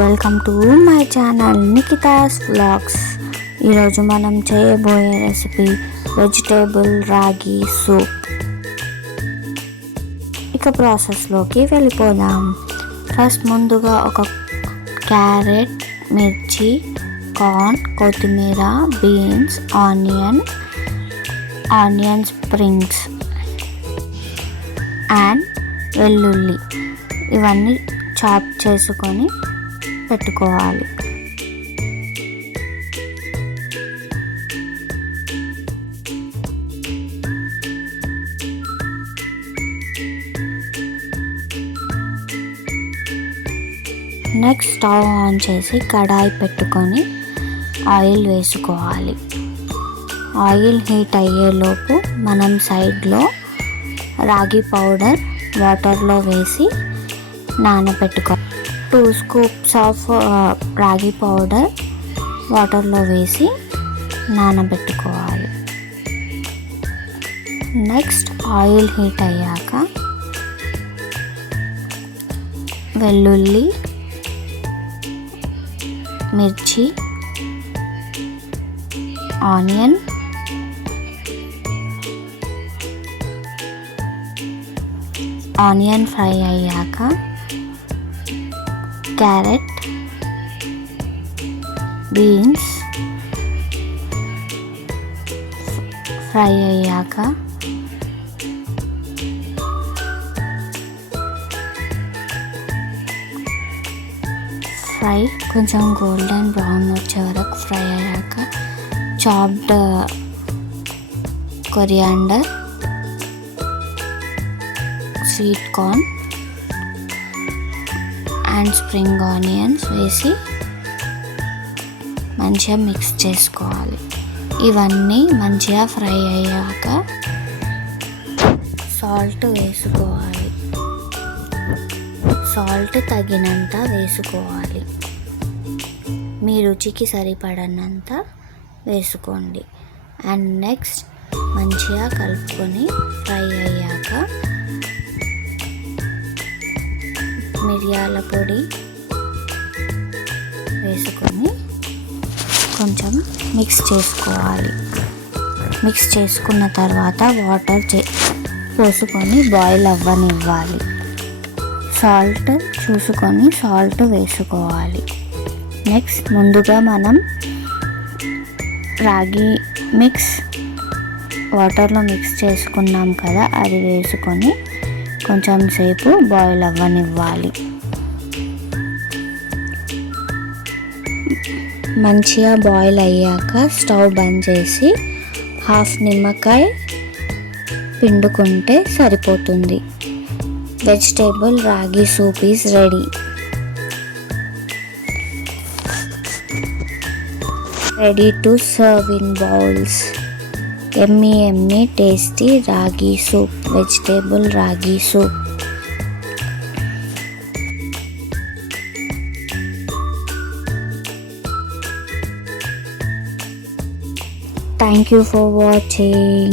Welcome to my channel Nikhita's vlogs. ఈరోజు మనం చేయబోయే రెసిపీ వెజిటేబుల్ రాగి సూప్. ఇక ప్రాసెస్లోకి వెళ్ళిపోదాం. ఫస్ట్ ముందుగా ఒక క్యారెట్, మిర్చి, కార్న్, కొత్తిమీర, బీన్స్, ఆనియన్ స్ప్రింగ్స్ అండ్ వెల్లుల్లి ఇవన్నీ చాప్ చేసుకొని పెట్టుకోవాలి. నెక్స్ట్ స్టవ్ ఆన్ చేసి కడాయి పెట్టుకొని ఆయిల్ వేసుకోవాలి. ఆయిల్ హీట్ అయ్యేలోపు మనం సైడ్లో రాగి పౌడర్ వాటర్లో వేసి నానబెట్టుకోవాలి. 2 scoops ఆఫ్ రాగి పౌడర్ వాటర్లో వేసి నానబెట్టుకోవాలి. నెక్స్ట్ ఆయిల్ హీట్ అయ్యాక వెల్లుల్లి, మిర్చి, ఆనియన్ ఫ్రై అయ్యాక క్యారెట్, బీన్స్ ఫ్రై అయ్యాక కొంచెం గోల్డెన్ బ్రౌన్ వచ్చే వరకు ఫ్రై అయ్యాక chopped coriander, sweet corn and spring onions వేసి మంచిగా మిక్స్ చేసుకోవాలి. ఇవన్నీ మంచిగా ఫ్రై అయ్యాక సాల్ట్ వేసుకోవాలి. సాల్ట్ తగినంత వేసుకోవాలి. మీ రుచికి సరిపడనంత వేసుకోండి. అండ్ నెక్స్ట్ మంచిగా కలుపుకొని ఫ్రై అయ్యాక మిరియాల పొడి వేసుకొని కొంచెం మిక్స్ చేసుకోవాలి. మిక్స్ చేసుకున్న తర్వాత వాటర్ పోసుకొని బాయిల్ అవ్వనివ్వాలి. సాల్ట్ చూసుకొని సాల్ట్ వేసుకోవాలి. నెక్స్ట్ ముందుగా మనం రాగి మిక్స్ వాటర్లో మిక్స్ చేసుకున్నాం కదా, అది వేసుకొని కొంచెం సేపు బాయిల్ అవ్వనివ్వాలి. మంచిగా బాయిల్ అయ్యాక స్టవ్ బంద్ చేసి హాఫ్ నిమ్మకాయ పిండుకుంటే సరిపోతుంది. వెజిటేబుల్ రాగి soup is ready. Ready to serve in bowls. Emmy tasty రాగి సూప్, వెజిటేబుల్ రాగి soup. Thank you for watching.